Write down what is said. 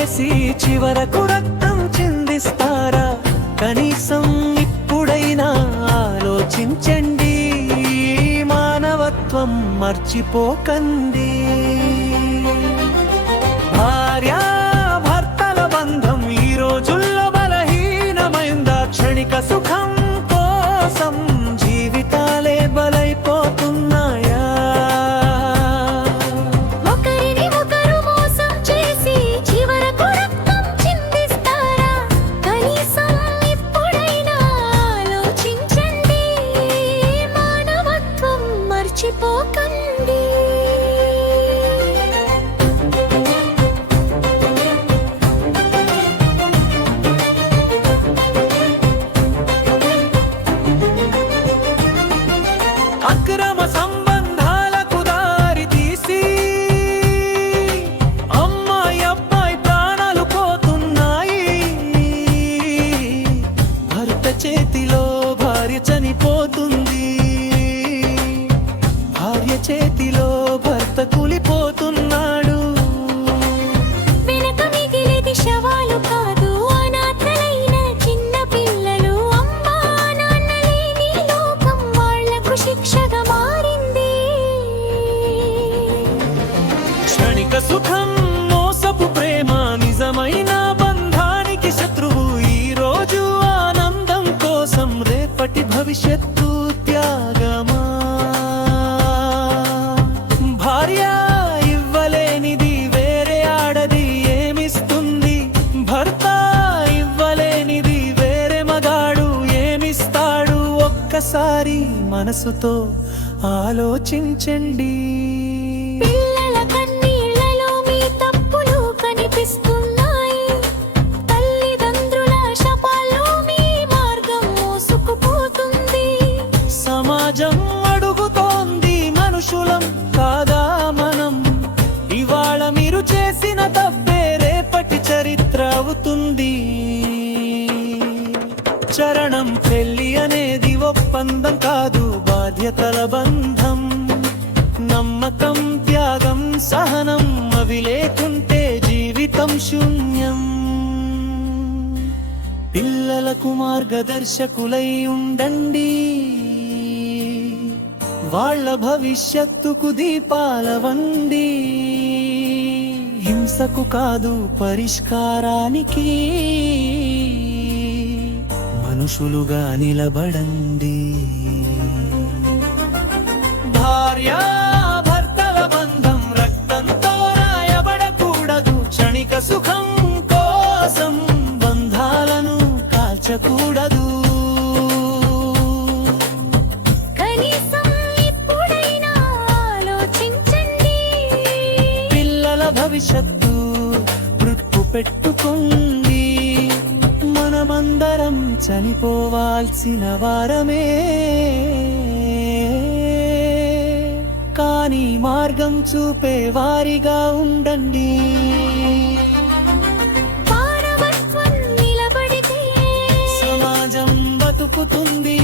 చేసి చివరకు రక్తం చిందిస్తారా? కనీసం ఇప్పుడైనా ఆలోచించండి, మానవత్వం మర్చిపోకండి. భార్యాభర్తల బంధం ఈ రోజుల్లో బలహీనమైందా? క్షణిక సుఖం కోసం జీవితాలే బలైపోతున్నాయా? ఒకరిని ఒకరు మోసం చేసి చివరకు రక్తం చిందిస్తారా? కనీసం ఇప్పుడైనా ఆలోచించండి, మానవత్వం మర్చిపోకండి. అక్రమ సంబంధాలకు దారి తీసి అమ్మాయి అబ్బాయి ప్రాణాలు పోతున్నాయి. భర్త చేతిలో భార్య చనిపోతుంది, భార్య చేతిలో భర్త కూలిపోతున్నాడు. వెనక మిగిలేది శవాలు కాదు, అనాథలైన చిన్న పిల్లలు. అమ్మా నాన్న లేని లోకం వాళ్లకు శిక్షగా మారింది. క్షణిక సుఖం మోసపు ప్రేమ నిజమైన బంధానికి శత్రువు. ఈ రోజు ఆనందం కోసం రేపటి భవిష్యత్తు త్యాగమా? భార్య ఇవ్వలేనిది వేరే ఆడది ఏమిస్తుంది? భర్త ఇవ్వలేనిది వేరే మగాడు ఏమిస్తాడు? ఒక్కసారి మనసుతో ఆలోచించండి. పిల్లల కన్నీళ్లలో మీ తప్పులు కనిపిస్తున్నాయి. తల్లిదండ్రుల శపాల్లో మీ మార్గం మోసుకుపోతుంది. సమాజం అడుగుతోంది, మనుషులం కాదా మనం? ఇవాళ మీరు చేసిన తప్పే రేపటి చరిత్ర అవుతుంది. చరణం పెళ్లి అనేది ఒప్పందం కాదు, బాధ్యతల బంధం. నమ్మకం, త్యాగం, సహనం అవి లేకుంటే జీవితం శూన్యం. పిల్లలకు మార్గదర్శకులై ఉండండి, వాళ్ళ భవిష్యత్తుకు దీపాలవండి. హింసకు కాదు పరిష్కారానికి మనుషులుగా నిలబడండి. భార్యాభర్తల బంధం రక్తంతో రాయబడకూడదు. క్షణిక సుఖం కోసం బంధాలను కాల్చకూడదు. కనీసం ఇప్పుడైనా ఆలోచించండి, పిల్లల భవిష్యత్తు గుర్తు పెట్టుకోండి. మనమందరం చనిపోవాల్సిన వారమే, కానీ మార్గం చూపే వారిగా ఉండండి. మానవత్వం నిలబడితే సమాజం బతుకుతుంది.